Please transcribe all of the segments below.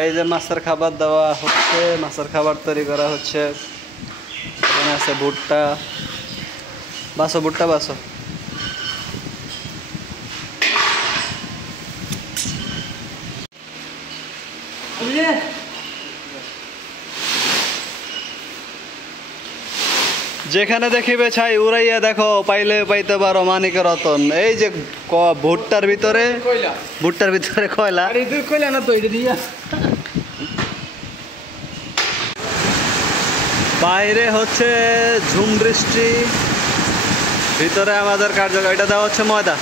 এই যে মাছের খাবার দেওয়া হচ্ছে, মাছের খাবার তৈরি করা হচ্ছে। এখানে আছে ভুট্টা, বাসো ভুট্টা বাসো। যেখানে দেখিবে ছাই উড়াইয়া দেখো, পাইলে পাইতে পারো মানিকের রতন। এই যে ভুট্টার ভিতরে কয়লা। কয়লা না তো এটা দিয়া। বাইরে হচ্ছে ঝুম বৃষ্টি, ভিতরে আমাদের কার্যকর। এটা দেওয়া হচ্ছে ময়দা।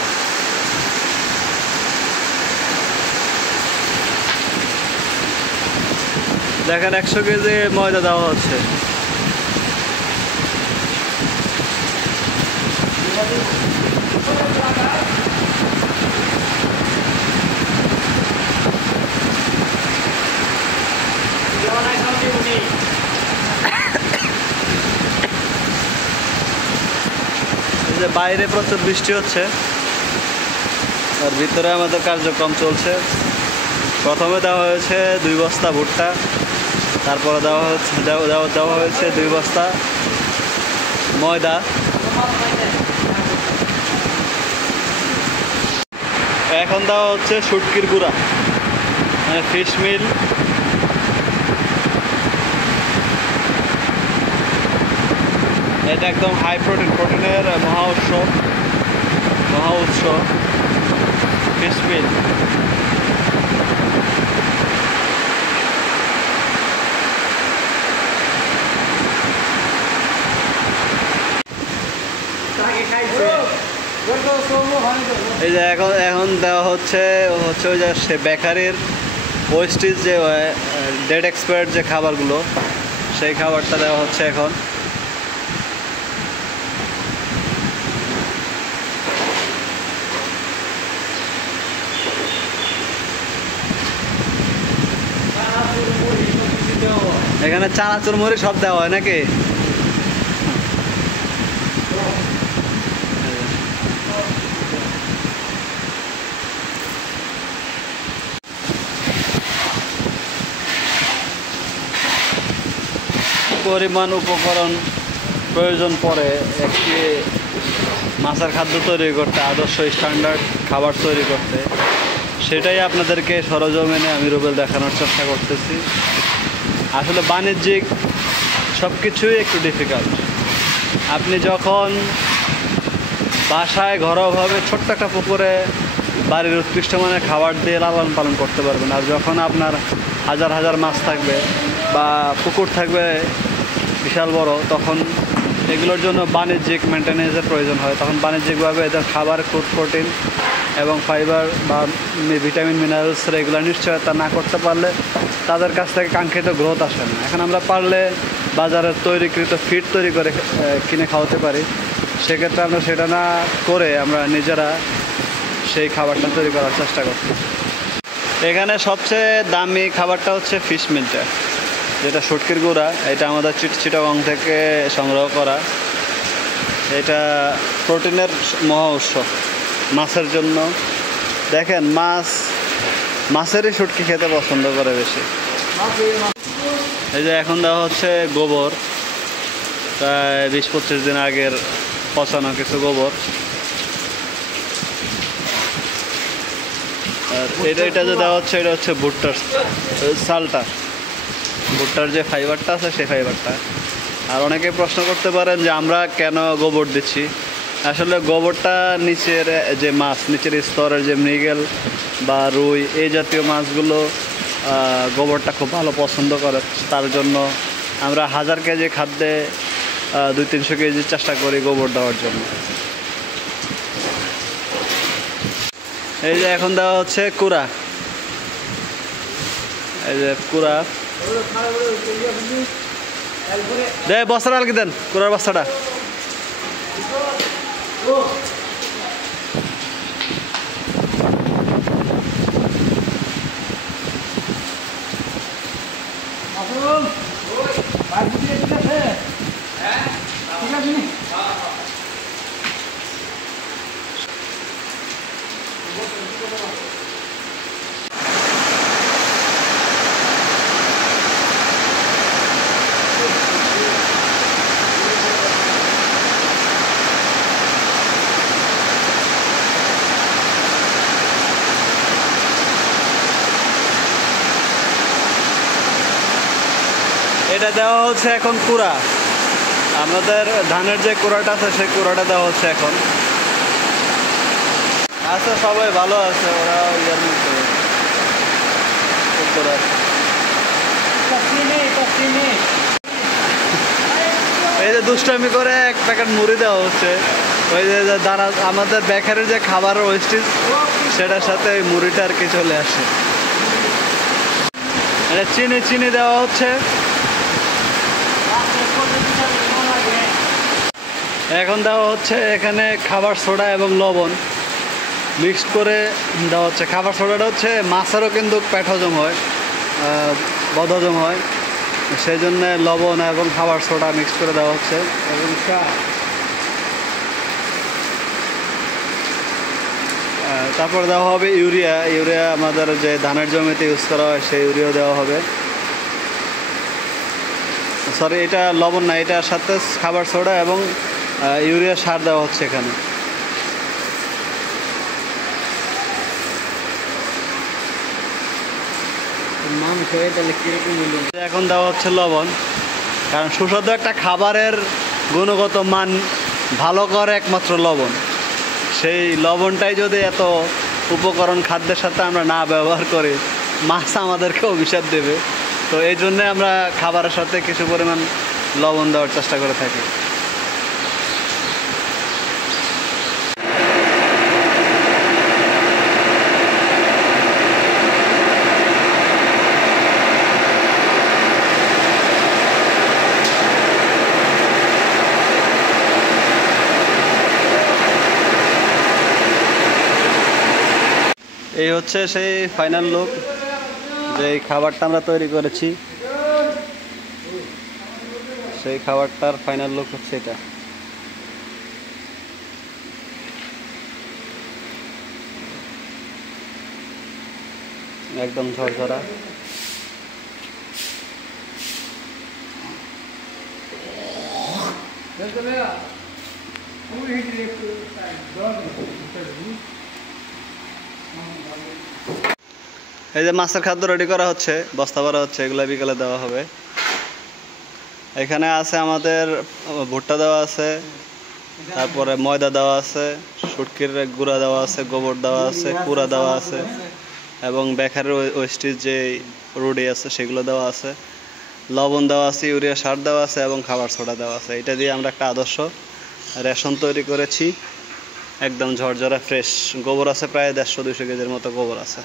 দেখেন 100 কেজি ময়দা দেওয়া হচ্ছে। যে বাইরে প্রচুর বৃষ্টি হচ্ছে আর ভিতরে আমাদের কার্যক্রম চলছে। প্রথমে দেওয়া হয়েছে 2 বস্তা ভুট্টা, তারপরে দেওয়া হয়েছে 2 বস্তা ময়দা। এখন দেওয়া হচ্ছে শুটকির গুঁড়া, মানে ফিশ মিল। এটা একদম হাই প্রোটিনের মহা উৎস ফিশ মিল। এই যে এখন দেওয়া হচ্ছে ওই যে সে বেকারির ওয়েস্টেজ, যে ডেট এক্সপায়ার্ড যে খাবারগুলো, সেই খাবারটা দেওয়া হচ্ছে এখন। এখানে চানাচুর মুড়ি সব দেওয়া হয় নাকি? পরিমাণ উপকরণ প্রয়োজন পড়ে একটি মাছের খাদ্য তৈরি করতে, আদর্শ স্ট্যান্ডার্ড খাবার তৈরি করতে। সেটাই আপনাদেরকে সরজমিনে আমি রুবেল দেখানোর চেষ্টা করতেছি। আসলে বাণিজ্যিক সব কিছুই একটু ডিফিকাল্ট। আপনি যখন বাসায় ঘরোয়াভাবে ছোট্ট একটা পুকুরে বাড়ির উৎকৃষ্ট মানের খাবার দিয়ে লালন পালন করতে পারবেন, আর যখন আপনার হাজার হাজার মাছ থাকবে বা পুকুর থাকবে বিশাল বড়, তখন এগুলোর জন্য বাণিজ্যিক মেনটেন্যান্সের প্রয়োজন হয়। তখন বাণিজ্যিকভাবে এদের খাবার, ফুড প্রোটিন এবং ফাইবার বা ভিটামিন মিনারেলস রেগুলার নিশ্চয়তা না করতে পারলে তাদের কাছ থেকে কাঙ্ক্ষিত গ্রোথ আসে না। এখন আমরা পারলে বাজারের তৈরিকৃত ফিড তৈরি করে কিনে খাওয়াতে পারি। সেক্ষেত্রে আমরা সেটা না করে আমরা নিজেরা সেই খাবারটা তৈরি করার চেষ্টা করছি। এখানে সবচেয়ে দামি খাবারটা হচ্ছে ফিশ মিলটা, যেটা শুটকির গুঁড়া। এটা আমাদের চিটাগং থেকে সংগ্রহ করা। এটা প্রোটিনের মহা উৎস মাছের জন্য। দেখেন মাছেরই শুটকি খেতে পছন্দ করে বেশি। এই যে এখন দেওয়া হচ্ছে গোবর, প্রায় 20-25 দিন আগের পচানো কিছু গোবর। আর এটা যে দেওয়া হচ্ছে, এটা হচ্ছে ভুট্টার সালটা, ভুট্টার যে ফাইবারটা আছে সেই ফাইবারটা। আর অনেকে প্রশ্ন করতে পারেন যে আমরা কেন গোবর দিচ্ছি। আসলে গোবরটা নিচের যে মাছ, নিচের স্তরের যে মৃগেল বা রুই এই জাতীয় মাছগুলো গোবরটা খুব ভালো পছন্দ করে। তার জন্য আমরা 1000 কেজি খাদ্যে 200-300 কেজি চেষ্টা করি গোবর দেওয়ার জন্য। এই যে এখন দেওয়া হচ্ছে কুড়া, এই যে কুড়া দে, বস্তাটা আলকি দেন, কুড়ার বস্তাটা। এটা দেওয়া হচ্ছে এখন কুড়া, আমাদের ধানের যে কুড়াটা আছে সেই কুড়াটা দেওয়া হচ্ছে এখন। আচ্ছা, সবাই ভালো আছে, ওরা ইয়ার মধ্যে উত্তর আছে। এই যে দুষ্টামি করে এক প্যাকেট মুড়ি দেওয়া হচ্ছে, ওই যে দানা আমাদের বেকারের যে খাবারের ওয়েস্টেজ সেটার সাথে ওই মুড়িটা আর কি চলে আসে। এটা চিনি দেওয়া হচ্ছে। এখন দেওয়া হচ্ছে এখানে খাবার সোডা এবং লবণ মিক্সড করে দেওয়া হচ্ছে। খাবার সোডাটা হচ্ছে মাছেরও কিন্তু পেটহজম হয়, বদহজম হয়, সেই জন্য লবণ এবং খাবার সোডা মিক্স করে দেওয়া হচ্ছে। এবং তারপর দেওয়া হবে ইউরিয়া। আমাদের যে ধানের জমিতে ইউজ করা হয় সেই ইউরিয়া দেওয়া হবে। সরি, এটা লবণ না, এটার সাথে খাবার সোডা এবং ইউরিয়া সার দেওয়া হচ্ছে এখানে। এখন দেওয়া হচ্ছে লবণ, কারণ সুস্বাদু একটা খাবারের গুণগত মান ভালো করে একমাত্র লবণ। সেই লবণটাই যদি এত উপকরণ খাদ্যের সাথে আমরা না ব্যবহার করি, মাছ আমাদেরকে অভিশাপ দেবে। তো এই জন্যে আমরা খাবারের সাথে কিছু পরিমাণ লবণ দেওয়ার চেষ্টা করে থাকি। এই হচ্ছে সেই ফাইনাল লুক, যে খাবারটা আমরা তৈরি করেছি, সেই খাবারটার ফাইনাল লুক হচ্ছে এটা। একদম ঝরঝরা। এই যে মাছের খাদ্য রেডি করা হচ্ছে, বস্তা ভরা হচ্ছে, এগুলো বিকালে দেওয়া হবে। এখানে আছে আমাদের ভুট্টা দেওয়া আছে, তারপরে ময়দা দেওয়া আছে, শুটকির গুঁড়া দেওয়া আছে, গোবর দেওয়া আছে, কুড়া দেওয়া আছে এবং বেকারের ওয়েস্টেজ যে রুডি আছে সেগুলো দেওয়া আছে, লবণ দেওয়া আছে, ইউরিয়া সার দেওয়া আছে এবং খাবার সোডা দেওয়া আছে। এটা দিয়ে আমরা একটা আদর্শ রেশন তৈরি করেছি, একদম ঝরঝরা ফ্রেশ। গোবর আছে প্রায় 150-200 কেজির মতো গোবর আছে।